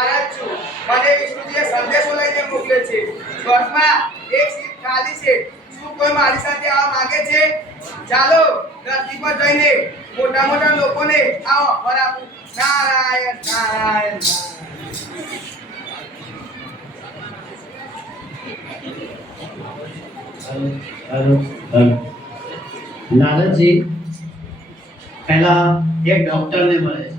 નારાજ છું. મને વિષ્ણુજીએ સંદેશો લઈને મોકલ્યો છે. સ્વર્ગમાં એક સીટ ખાલી છે. શું કોઈ મારી સાથે આવવા માંગે છે? ચાલો ધરતી પર જઈને મોટા મોટા લોકોને આ ઓફર આપું. નારાયણ નારાયણ લાલચજી પહેલા એક ડોક્ટરને મળે છે.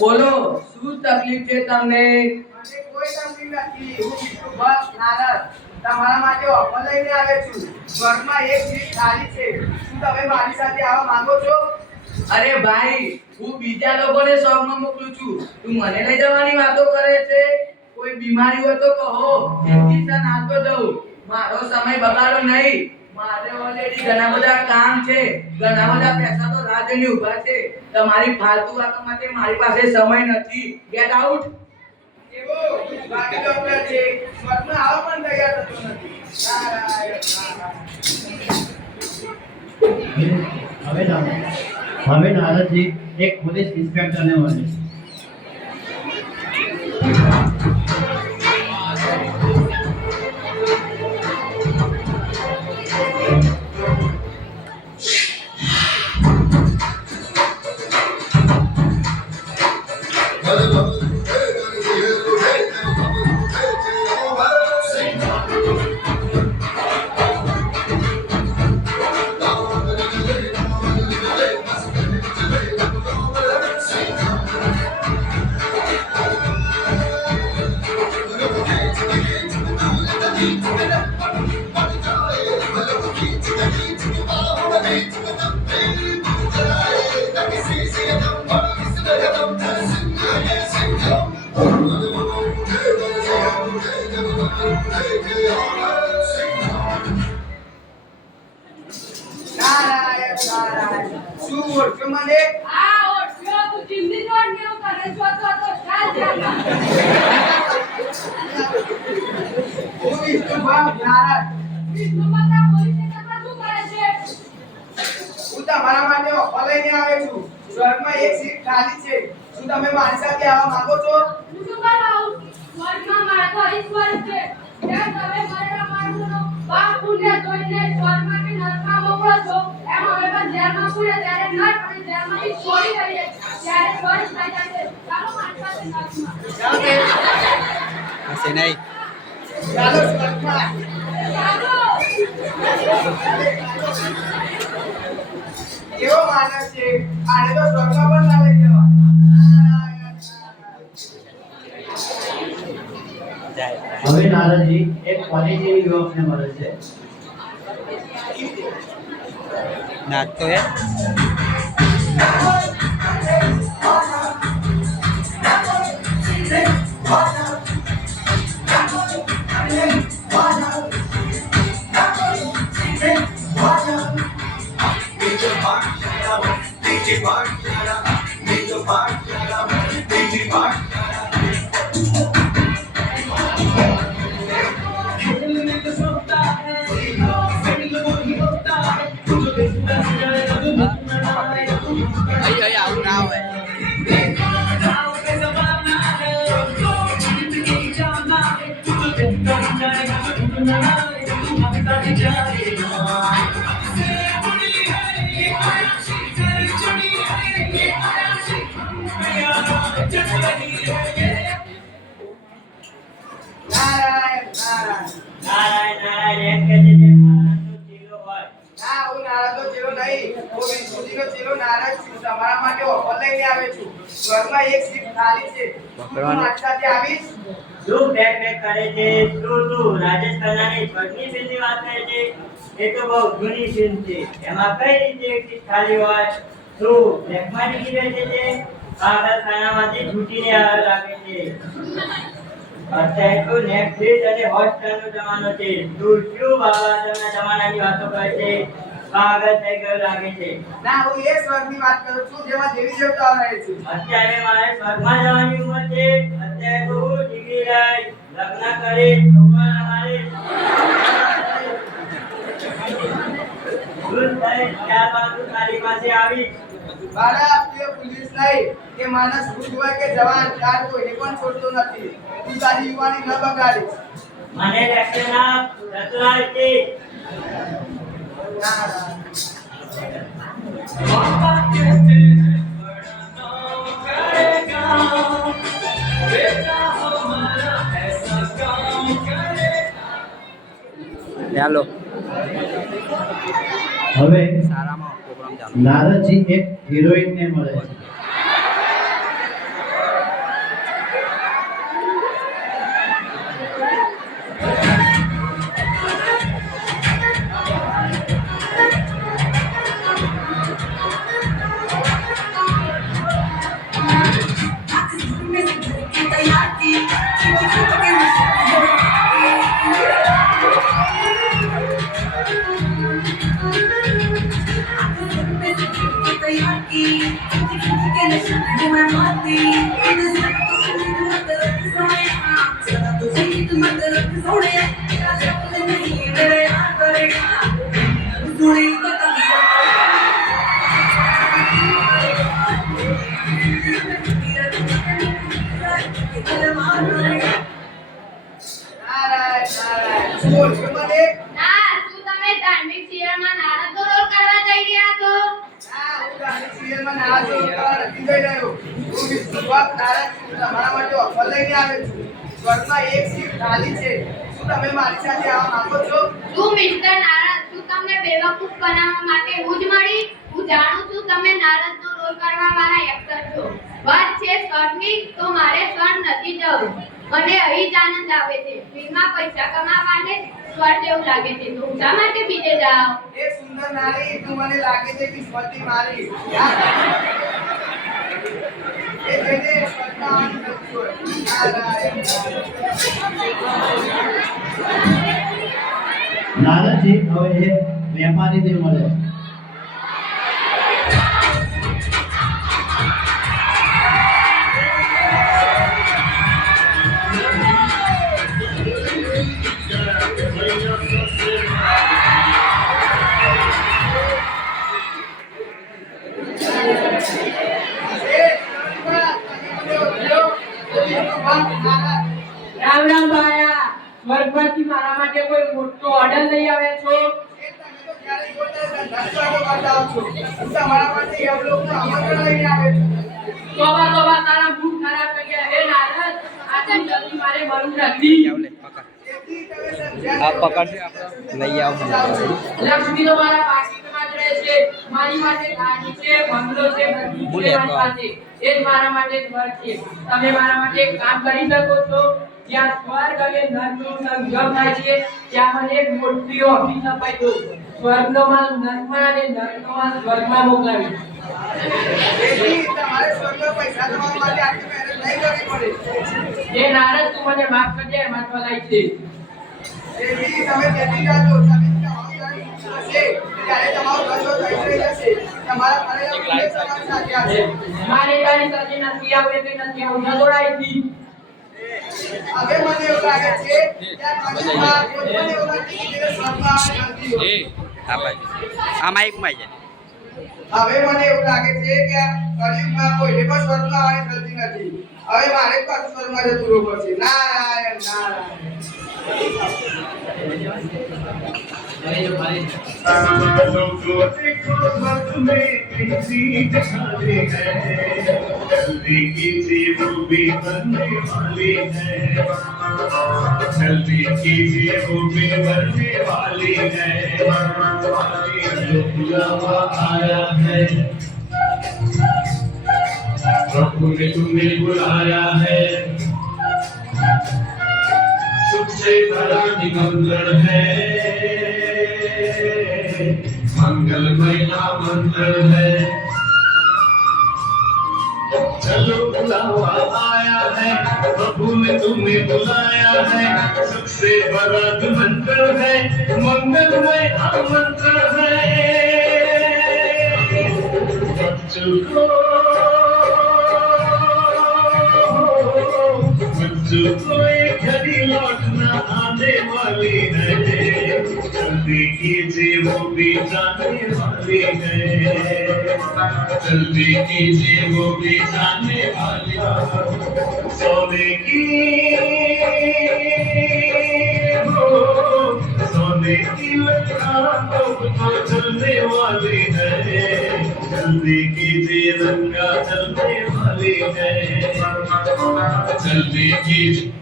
બોલો શું તકલીફ છે તમને? મને કોઈ તકલીફ નથી. હું વિષ્ણુ ભક્ત નારદ તમારા માટે ઓફર લઈને આવ્યો છું. સ્વર્ગમાં એક સીટ ખાલી છે. શું તમે મારી સાથે આવવા માંગો છો? અરે ભાઈ, હું બીજા લોકોને શોખમાં મોકલું છું, તું મને લઈ જવાની વાતો કરે છે? કોઈ બીમારી હોય તો કહો, ઇન્જેક્શન આપતો દઉં. મારો સમય બગાડો નહીં. મારે ઓલરેડી ઘણા બધા કામ છે, ઘણા બધા પૈસા તો રાહ જોઈને ઊભા છે. તમારી ફાલતુ વાતો માટે મારી પાસે સમય નથી. Get out. એવો બાકી ડોક્ટર છે, સ્વર્ગમાં આવવા પણ તૈયાર થતો નથી. નારાયણ નારાયણ. હવે નારદજી એક પોલીસ ઇન્સ્પેક્ટરને મળે છે. નારાયણ નારાયણ. શું ઓળખ્યો મને? આ ઓઠ્યો તું ચીમની જોડ ને હું કરે છો તો ચાલ જા. હું વિષ્ણુ ભક્ત નારદ. વિષ્ણુ માતા પોલીસ સ્ટેશનમાં શું કરે છે? હું તમારા માટે ઓફર લઈને આવ્યો છું. સ્વર્ગમાં એક સીટ ખાલી છે. શું તમે મારી સાથે આવવા માંગો છો? હું શું કરવા આવું? સ્વર્ગમાં મારા તો ઈશ્વર છે. જેમ તમે મરેલા માણસોનો પાપ પુણ્ય જોઈને સ્વર્ગમાંથી નરકમાં મોકલો છો, એમ અમે પણ જેલમાં પૂરે ત્યારે નરક અને જેલમાંથી છોડી દઈએ ત્યારે સ્વર્ગ થઈ જશે. ચાલો મારી સાથે નરકમાં. હશે નહીં. ચાલો સ્વર્ગમાં. ચાલો. કેવો માણસ છે, આને તો સ્વર્ગમાં પણ ના લઈ જવા. હવે નારદજી એક પોઝિટિવ યુવકને મળે છે. નાખતો હે. અહીં આવું ના હોય. નારદનો ચેલો નહીં, હું વિષ્ણુજીનો ચેલો નારદ છું. તમારા માટે ઓફર લઈને આવ્યો છું. સ્વર્ગમાં એક સીટ ખાલી છે. શું તું મારી સાથે આવીશ? તું બેક કરે છે. તું રાજેશ ખન્નાની સ્વર્ગની ફિલ્મની વાત કરે છે. એ તો બહુ જૂની ફિલ્મ છે. એમાં કઈ રીતે એક સીટ ખાલી હોય? તું બેકમાં નીકળી બેસે છે. આગળ ખાનામાંથી છૂટીને આવવા લાગે છે. અત્યારે તો નેટફ્લિક્સ અને હોટસ્ટારનો જમાનો છે. તું શું બાબા જમાનાની વાતો કરે છે? આગળ થઈ ગયો લાગે છે. ના, હું એ સ્વર્ગની વાત કરું છું જેમાં દેવી દેવતાઓ રહે છે. અત્યારે મારે સ્વર્ગમાં જવાની ઉંમર છે. અત્યારે તો હું ડિગ્રી લઈ લગ્ન કરી છોકરા મારે ત્યારબાદ હું તારી પાસે આવી. બાળા, તે પોલીસ નહીં કે માણસ વૃદ્ધ હોય કે જવાન, તાર કોઈને પણ છોડતો નથી. તું તારી યુવાની ન બગાડીશ. મને લેક્ચર આપ, રચનાય છે. ચાલો હવે સારામાં પ્રોગ્રામ ચાલુ. નારદજી એક હિરોઈનને મળે છે. નારાયણ, બોલ કે મને? ના, શું તમે ધાર્મિક સિરિયલમાં નારદનો રોલ કરવા જઈ રહ્યા છો? ના, હું ધાર્મિક સિરિયલમાં નારદનો રોલ કરવા નથી જઈ રહ્યો. હું વિષ્ણુ ભક્ત નારદ છું. તમારા માટે ઓફર લઈને આવ્યો છું. સ્વર્ગમાં એક સીટ ખાલી છે. શું તમે મારી સાથે આવવા માંગો છો? શું મિસ્ટર નારદ, શું તમને બેવકૂફ બનાવવા માટે હું જ મળી? હું જાણું છું તમે નારદનો રોલ કરવા વાળા એક્ટર છો. વાત છે સ્વર્ગની, તો મારે સ્વર્ગ નથી જવું. મને અહીં જ આનંદ આવે છે. ફિલ્મમાં પૈસા કમાવાને સ્વર્ગ જેવું લાગે છે. તો હું શા માટે બીજે જાઉં? એ સુંદર નારી, તું મને લાગે છે કે સ્વર્ગની મારી. એ જઈને સ્વર્ગમાં આવવાનું નથી હોય. નારાયણ. નારદજી હવે એક વેપારીને મળે છે. રામ રામ ભાયા, સ્વર્ગમાંથી મારા માટે કોઈ મોટો ઓર્ડર લઈ આવ્યા છો? તોબા તોબા, તારા ભૂખ ખરાબ થઈ ગયા. હે નારદ, આટલી જલ્દી મારે મળવું નથી. લે પકડ. આ પકડ લઈ આવો. લક્ષ્મી તો મારા પાકીટમાં જ રહે છે. મારી માટે ગાડી છે, બંગલો છે, બધું છે મારી પાસે. એ જ મારા માટે સ્વર્ગ છે. તમે મારા માટે એક કામ કરી શકો છો? જ્યાં સ્વર્ગ અને નર્કનો સંગમ થાય છે, ત્યાં મને એક મોટી ઓફિસ અપાઈ દો. સ્વર્ગનો માલ નર્કમાં અને નર્કનો માલ સ્વર્ગમાં મોકલાવી. તમારે સ્વર્ગમાં પૈસા કમાવા માટે આટલી મહેનત નહીં કરવી પડે. એ નારદ, તું મને માફ કરજે, એમાં તો લાઈ છે. તેથી તમે તેથી જાજો. તમે તમારું ધન હશે ત્યારે તમારો ધંધો થઈ જશે. તમારા કરેલા પુણ્ય તમારી સાથે આવશે. મારે તારી સાથે નથી આવું એટલે નથી આવું. ન દોડાઈથી. હવે મને એવું લાગે છે કે આ કલિયુગમાં કોઈને એવું નથી કે જેને સ્વર્ગમાં આવવાની જલ્દી હોય. આ બાજુ આ માઈકમાં જાય. હવે મને એવું લાગે છે કે આ કલિયુગમાં કોઈને પણ સ્વર્ગમાં આવવાની જલ્દી નથી. હવે મારે પાછું સ્વર્ગમાં જતું રહેવું પડશે. નારાયણ નારાયણ. लगे जो खाली लोगों देखो वक्त में किसी खाली है जल्दी कीजिए वो भी बनने वाली है जल्दी कीजिए वो भी बनने वाली है जो बुलावा आया है प्रभु ने तुम्हें बुलाया है सुख से भरा निमंत्रण है मंगलमय आमंत्रण है चलो बुलावा आया है प्रभु ने तुम्हें बुलाया है सुख से भरा निमंत्रण है मंगलमय आमंत्रण है बच्चों को एक घड़ी लौटना आने वाली है जल्दी कीजिए वो भी जाने वाली है जल्दी कीजिए वो भी जाने वाली है सोने की सोने की लड़का तो चलने वाली है जल्दी कीजिए रंगा चलने वाली है जल्दी कीजिए